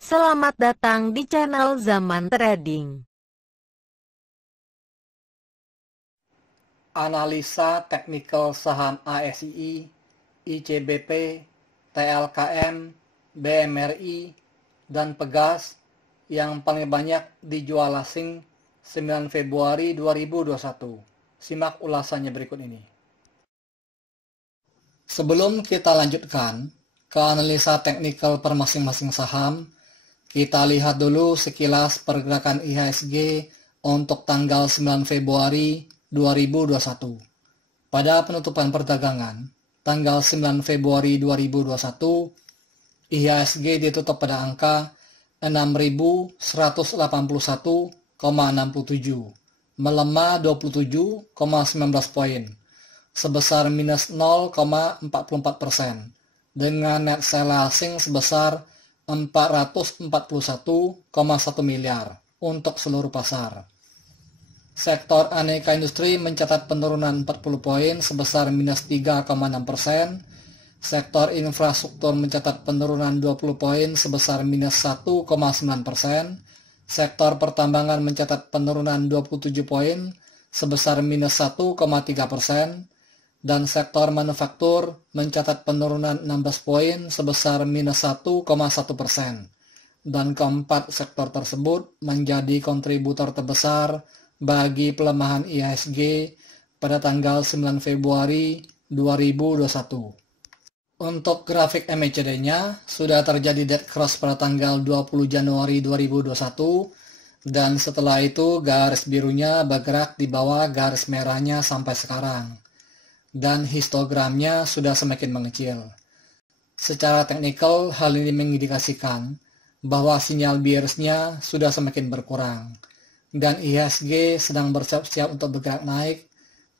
Selamat datang di channel Zaman Trading. Analisa teknikal saham ASII, ICBP, TLKM, BMRI, dan Pegas yang paling banyak dijual asing 9 Februari 2021. Simak ulasannya berikut ini. Sebelum kita lanjutkan ke analisa teknikal per masing-masing saham, kita lihat dulu sekilas pergerakan IHSG untuk tanggal 9 Februari 2021. Pada penutupan perdagangan, tanggal 9 Februari 2021, IHSG ditutup pada angka 6.181,67, melemah 27,19 poin, sebesar minus 0,44%, dengan net sell asing sebesar 441,1 miliar untuk seluruh pasar. Sektor aneka industri mencatat penurunan 40 poin sebesar minus 3,6%. Sektor infrastruktur mencatat penurunan 20 poin sebesar minus 1,9%. Sektor pertambangan mencatat penurunan 27 poin sebesar minus 1,3%. Dan sektor manufaktur mencatat penurunan 16 poin sebesar minus 1,1%. Dan keempat sektor tersebut menjadi kontributor terbesar bagi pelemahan IHSG pada tanggal 9 Februari 2021. Untuk grafik MACD-nya, sudah terjadi dead cross pada tanggal 20 Januari 2021, dan setelah itu garis birunya bergerak di bawah garis merahnya sampai sekarang. Dan histogramnya sudah semakin mengecil. Secara teknikal, hal ini mengindikasikan bahwa sinyal bearish-nya sudah semakin berkurang, dan IHSG sedang bersiap-siap untuk bergerak naik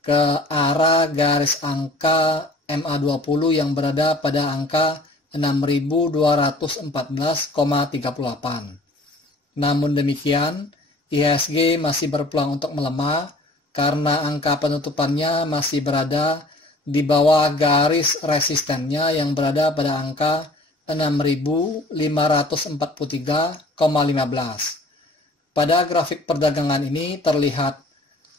ke arah garis angka MA20 yang berada pada angka 6.214,38. Namun demikian, IHSG masih berpeluang untuk melemah karena angka penutupannya masih berada di bawah garis resistennya yang berada pada angka 6.543,15. Pada grafik perdagangan ini terlihat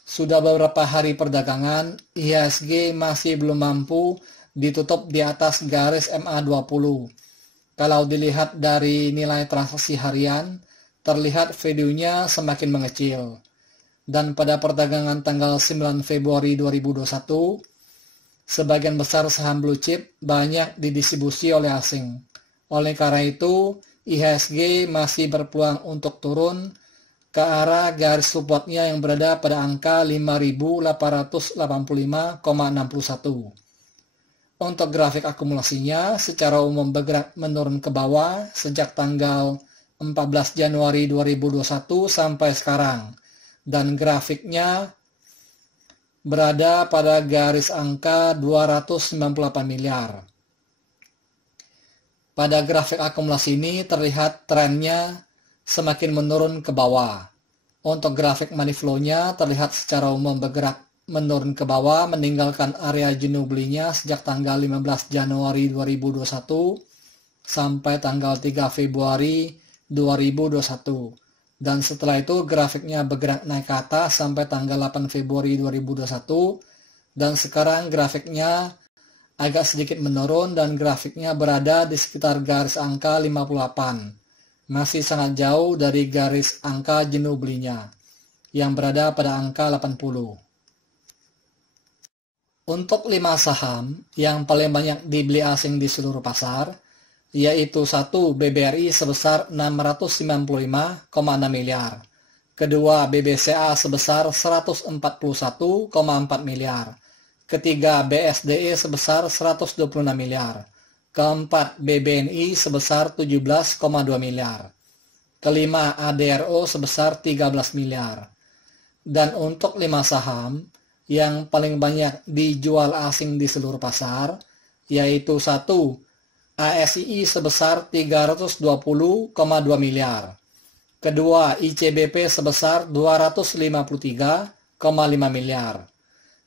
sudah beberapa hari perdagangan IHSG masih belum mampu ditutup di atas garis MA20. Kalau dilihat dari nilai transaksi harian, terlihat valuenya semakin mengecil. Dan pada perdagangan tanggal 9 Februari 2021, sebagian besar saham blue chip banyak didistribusi oleh asing. Oleh karena itu, IHSG masih berpeluang untuk turun ke arah garis supportnya yang berada pada angka 5.885,61. Untuk grafik akumulasinya, secara umum bergerak menurun ke bawah sejak tanggal 14 Januari 2021 sampai sekarang. Dan grafiknya berada pada garis angka 298 miliar. Pada grafik akumulasi ini terlihat trennya semakin menurun ke bawah. Untuk grafik money flow-nya terlihat secara umum bergerak menurun ke bawah, meninggalkan area jenuh belinya sejak tanggal 15 Januari 2021 sampai tanggal 3 Februari 2021. Dan setelah itu grafiknya bergerak naik ke atas sampai tanggal 8 Februari 2021. Dan sekarang grafiknya agak sedikit menurun dan grafiknya berada di sekitar garis angka 58. Masih sangat jauh dari garis angka jenuh belinya yang berada pada angka 80. Untuk 5 saham yang paling banyak dibeli asing di seluruh pasar, yaitu 1. BBRI sebesar 695,6 miliar. Kedua, BBCA sebesar 141,4 miliar. Ketiga, BSDE sebesar 126 miliar. Keempat, BBNI sebesar 17,2 miliar. Kelima, ADRO sebesar 13 miliar. Dan untuk 5 saham yang paling banyak dijual asing di seluruh pasar, yaitu 1. ASII sebesar 320,2 miliar. Kedua, ICBP sebesar 253,5 miliar.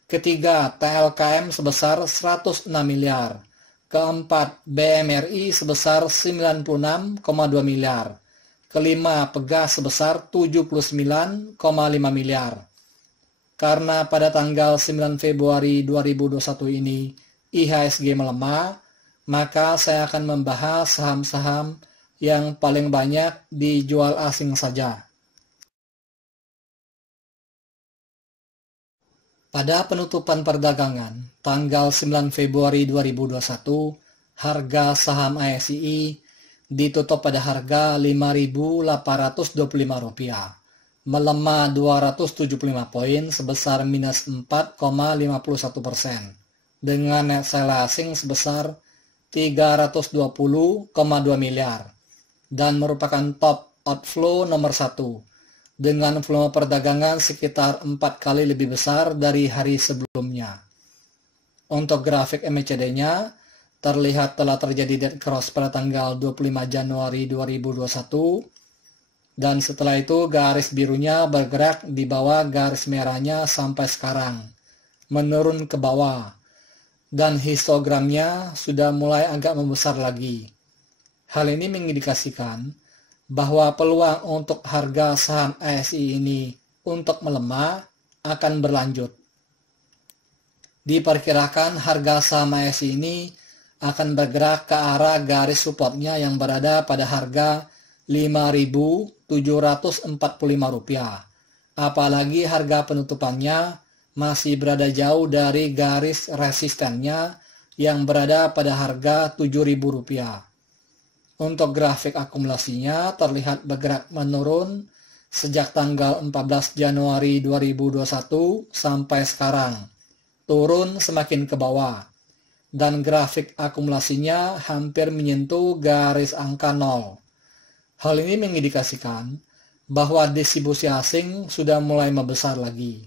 Ketiga, TLKM sebesar 106 miliar. Keempat, BMRI sebesar 96,2 miliar. kelima pegas sebesar 79,5 miliar. Karena pada tanggal 9 Februari 2021 ini IHSG melemah, maka saya akan membahas saham-saham yang paling banyak dijual asing saja. Pada penutupan perdagangan tanggal 9 Februari 2021, harga saham ASI ditutup pada harga Rp5.825, melemah 275 poin sebesar minus 4,51%, dengan net sale asing sebesar 320,2 miliar, dan merupakan top outflow nomor 1, dengan volume perdagangan sekitar 4 kali lebih besar dari hari sebelumnya. Untuk grafik MACD-nya, terlihat telah terjadi dead cross pada tanggal 25 Januari 2021, dan setelah itu garis birunya bergerak di bawah garis merahnya sampai sekarang, menurun ke bawah, dan histogramnya sudah mulai agak membesar lagi. Hal ini mengindikasikan bahwa peluang untuk harga saham ASI ini untuk melemah akan berlanjut. Diperkirakan harga saham ASI ini akan bergerak ke arah garis supportnya yang berada pada harga Rp5.745, apalagi harga penutupannya masih berada jauh dari garis resistennya yang berada pada harga Rp7.000. Untuk grafik akumulasinya terlihat bergerak menurun sejak tanggal 14 Januari 2021 sampai sekarang, turun semakin ke bawah, dan grafik akumulasinya hampir menyentuh garis angka 0. Hal ini mengindikasikan bahwa distribusi asing sudah mulai membesar lagi.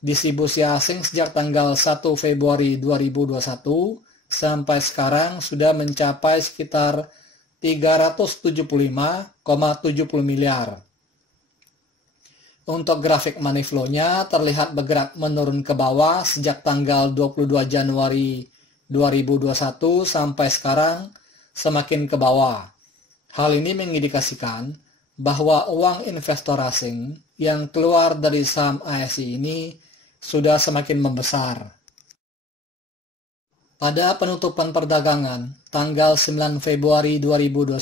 Distribusi asing sejak tanggal 1 Februari 2021 sampai sekarang sudah mencapai sekitar 375,70 miliar. Untuk grafik money flow-nya terlihat bergerak menurun ke bawah sejak tanggal 22 Januari 2021 sampai sekarang semakin ke bawah. Hal ini mengindikasikan bahwa uang investor asing yang keluar dari saham ASI ini sudah semakin membesar. Pada penutupan perdagangan tanggal 9 Februari 2021,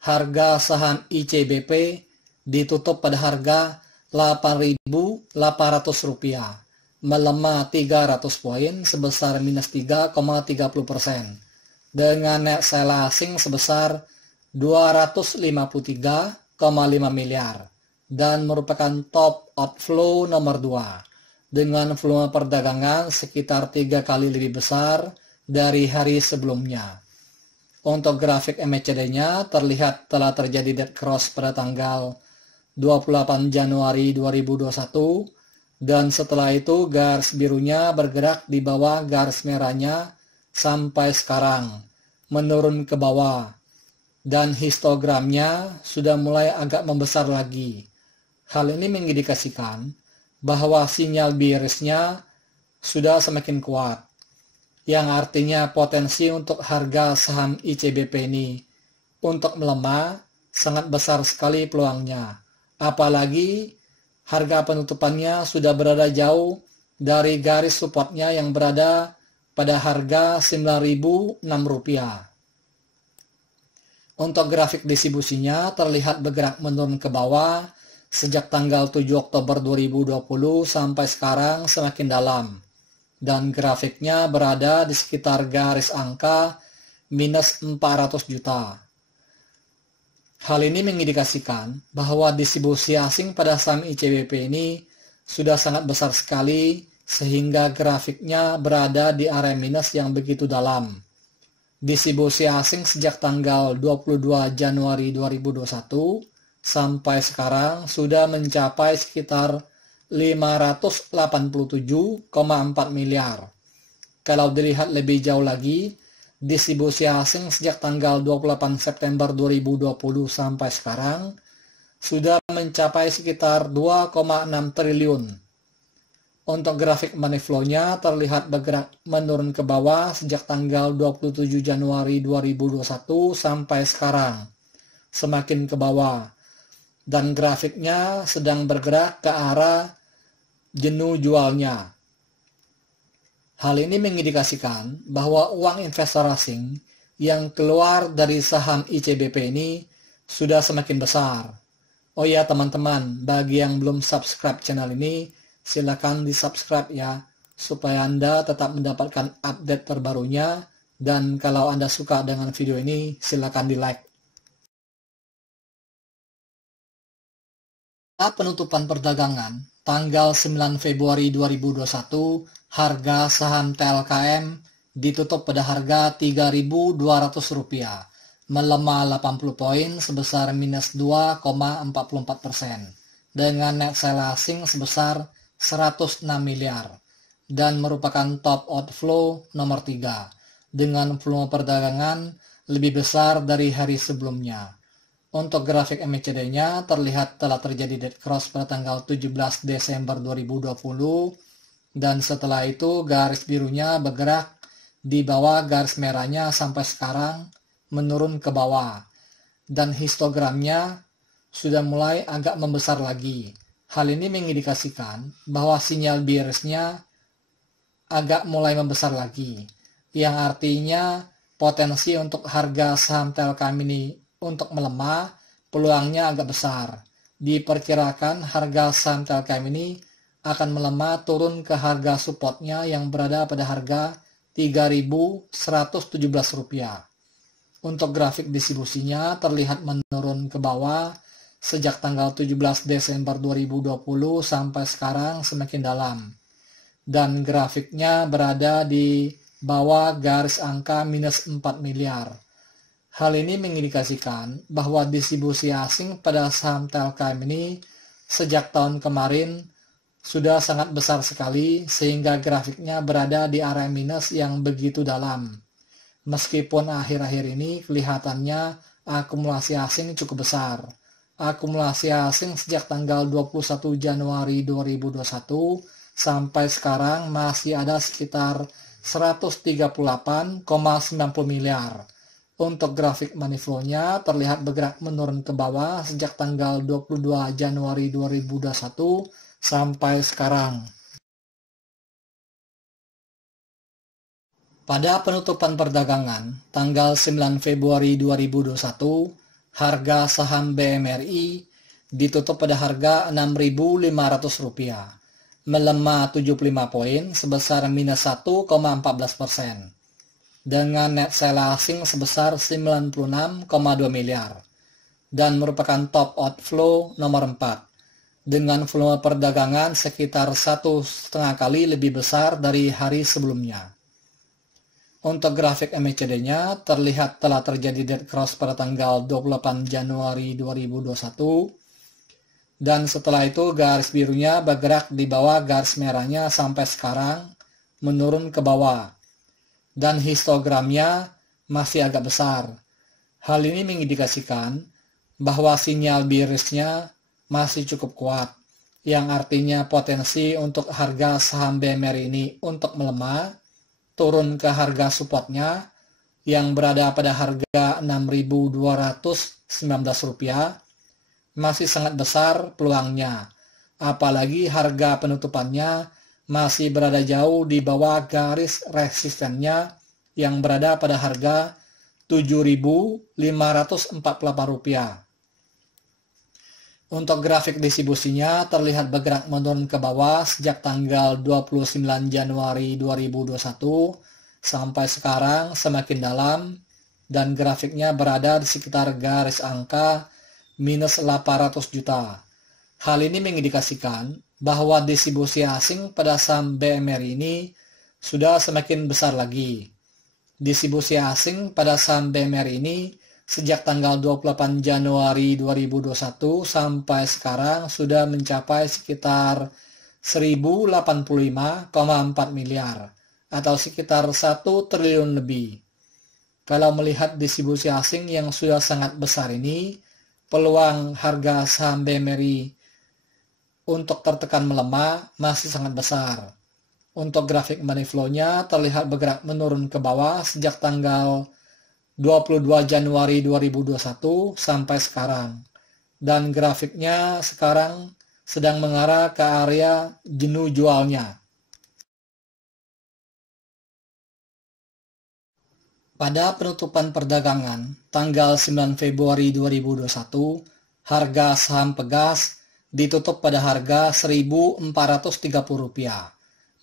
harga saham ICBP ditutup pada harga Rp8.800, melemah 300 poin sebesar minus 3,30%, dengan net sale asing sebesar 253,5 miliar, dan merupakan top outflow nomor 2. Dengan volume perdagangan sekitar 3 kali lebih besar dari hari sebelumnya. Untuk grafik MACD-nya terlihat telah terjadi dead cross pada tanggal 28 Januari 2021, dan setelah itu garis birunya bergerak di bawah garis merahnya sampai sekarang, menurun ke bawah, dan histogramnya sudah mulai agak membesar lagi. Hal ini mengindikasikan bahwa sinyal bearish-nya sudah semakin kuat, yang artinya potensi untuk harga saham ICBP ini untuk melemah sangat besar sekali peluangnya, apalagi harga penutupannya sudah berada jauh dari garis supportnya yang berada pada harga Rp9.006. Untuk grafik distribusinya terlihat bergerak menurun ke bawah sejak tanggal 7 Oktober 2020 sampai sekarang semakin dalam, dan grafiknya berada di sekitar garis angka minus 400 juta. Hal ini mengindikasikan bahwa distribusi asing pada saham ICBP ini sudah sangat besar sekali sehingga grafiknya berada di area minus yang begitu dalam. Distribusi asing sejak tanggal 22 Januari 2021 sampai sekarang sudah mencapai sekitar 587,4 miliar. Kalau dilihat lebih jauh lagi, distribusi asing sejak tanggal 28 September 2020 sampai sekarang sudah mencapai sekitar 2,6 triliun. Untuk grafik money flow-nya terlihat bergerak menurun ke bawah sejak tanggal 27 Januari 2021 sampai sekarang, semakin ke bawah, dan grafiknya sedang bergerak ke arah jenuh jualnya. Hal ini mengindikasikan bahwa uang investor asing yang keluar dari saham ICBP ini sudah semakin besar. Oh ya teman-teman, bagi yang belum subscribe channel ini, silakan di-subscribe ya, supaya Anda tetap mendapatkan update terbarunya, dan kalau Anda suka dengan video ini, silakan di-like. Penutupan perdagangan tanggal 9 Februari 2021, harga saham TLKM ditutup pada harga Rp3.200, melemah 80 poin sebesar minus 2,44%, dengan net sell asing sebesar 106 miliar, dan merupakan top outflow nomor 3, dengan volume perdagangan lebih besar dari hari sebelumnya. Untuk grafik MACD-nya terlihat telah terjadi dead cross pada tanggal 17 Desember 2020, dan setelah itu garis birunya bergerak di bawah garis merahnya sampai sekarang menurun ke bawah, dan histogramnya sudah mulai agak membesar lagi. Hal ini mengindikasikan bahwa sinyal bearish-nya agak mulai membesar lagi, yang artinya potensi untuk harga saham TLKM ini untuk melemah, peluangnya agak besar. Diperkirakan harga saham TLKM ini akan melemah turun ke harga supportnya yang berada pada harga Rp3.117. Untuk grafik distribusinya terlihat menurun ke bawah sejak tanggal 17 Desember 2020 sampai sekarang semakin dalam. Dan grafiknya berada di bawah garis angka minus 4 miliar. Hal ini mengindikasikan bahwa distribusi asing pada saham TLKM ini sejak tahun kemarin sudah sangat besar sekali, sehingga grafiknya berada di area minus yang begitu dalam. Meskipun akhir-akhir ini kelihatannya akumulasi asing cukup besar. Akumulasi asing sejak tanggal 21 Januari 2021 sampai sekarang masih ada sekitar 138,90 miliar. Untuk grafik money flow-nya terlihat bergerak menurun ke bawah sejak tanggal 22 Januari 2021 sampai sekarang. Pada penutupan perdagangan tanggal 9 Februari 2021, harga saham BMRI ditutup pada harga Rp6.500, melemah 75 poin sebesar minus 1,14%. dengan net sell asing sebesar 96,2 miliar dan merupakan top outflow nomor 4 dengan volume perdagangan sekitar 1,5 kali lebih besar dari hari sebelumnya. Untuk grafik MACD-nya terlihat telah terjadi dead cross pada tanggal 28 Januari 2021 dan setelah itu garis birunya bergerak di bawah garis merahnya sampai sekarang menurun ke bawah. Dan histogramnya masih agak besar. Hal ini mengindikasikan bahwa sinyal bearish-nya masih cukup kuat, yang artinya potensi untuk harga saham BMRI ini untuk melemah, turun ke harga supportnya yang berada pada harga Rp6.219, masih sangat besar peluangnya, apalagi harga penutupannya masih berada jauh di bawah garis resistennya yang berada pada harga Rp7.548. Untuk grafik distribusinya terlihat bergerak menurun ke bawah sejak tanggal 29 Januari 2021 sampai sekarang semakin dalam dan grafiknya berada di sekitar garis angka minus 800 juta. Hal ini mengindikasikan bahwa distribusi asing pada saham BMRI ini sudah semakin besar lagi. Distribusi asing pada saham BMRI ini sejak tanggal 28 Januari 2021 sampai sekarang sudah mencapai sekitar 1.085,4 miliar atau sekitar 1 triliun lebih. Kalau melihat distribusi asing yang sudah sangat besar ini, peluang harga saham BMRI untuk tertekan melemah masih sangat besar. Untuk grafik money flow-nya terlihat bergerak menurun ke bawah sejak tanggal 22 Januari 2021 sampai sekarang. Dan grafiknya sekarang sedang mengarah ke area jenuh jualnya. Pada penutupan perdagangan tanggal 9 Februari 2021, harga saham Pegas ditutup pada harga Rp1.430,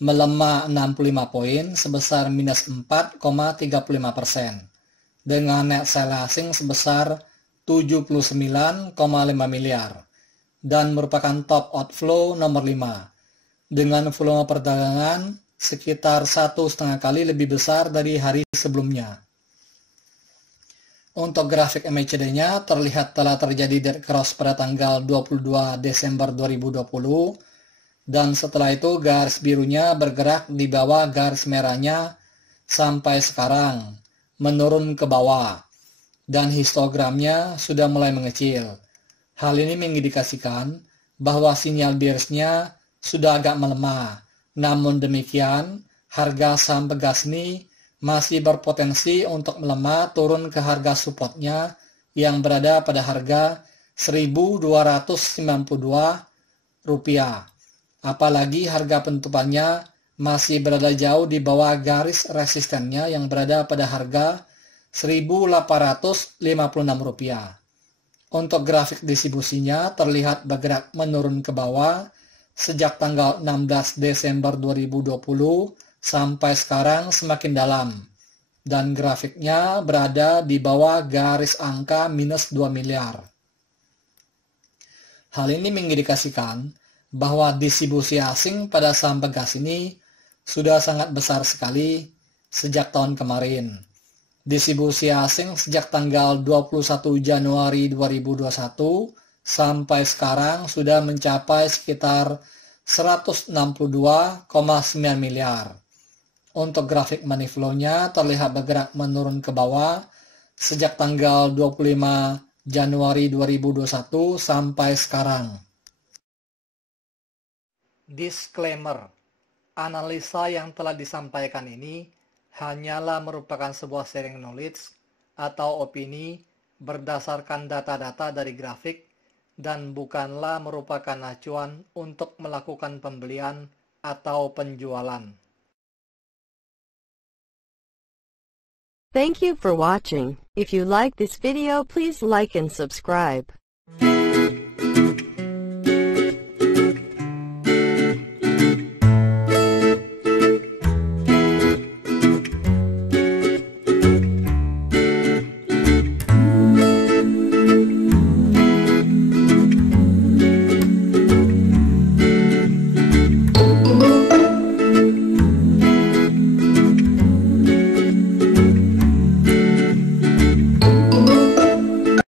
melemah 65 poin sebesar minus 4,35%, dengan net sell asing sebesar 79,5 miliar, dan merupakan top outflow nomor 5, dengan volume perdagangan sekitar 1,5 kali lebih besar dari hari sebelumnya. Untuk grafik MACD-nya terlihat telah terjadi dead cross pada tanggal 22 Desember 2020, dan setelah itu garis birunya bergerak di bawah garis merahnya sampai sekarang, menurun ke bawah, dan histogramnya sudah mulai mengecil. Hal ini mengindikasikan bahwa sinyal bearish-nya sudah agak melemah. Namun demikian, harga saham Pegas ini masih berpotensi untuk melemah turun ke harga supportnya yang berada pada harga Rp1.292. Apalagi harga penutupannya masih berada jauh di bawah garis resistennya yang berada pada harga Rp1.856. Untuk grafik distribusinya terlihat bergerak menurun ke bawah sejak tanggal 16 Desember 2020 sampai sekarang semakin dalam, dan grafiknya berada di bawah garis angka minus 2 miliar. Hal ini mengindikasikan bahwa distribusi asing pada saham Pegas ini sudah sangat besar sekali sejak tahun kemarin. Distribusi asing sejak tanggal 21 Januari 2021 sampai sekarang sudah mencapai sekitar 162,9 miliar. Untuk grafik money flow-nya terlihat bergerak menurun ke bawah sejak tanggal 25 Januari 2021 sampai sekarang. Disclaimer: analisa yang telah disampaikan ini hanyalah merupakan sebuah sharing knowledge atau opini berdasarkan data-data dari grafik dan bukanlah merupakan acuan untuk melakukan pembelian atau penjualan. Thank you for watching. If you like this video, please like and subscribe.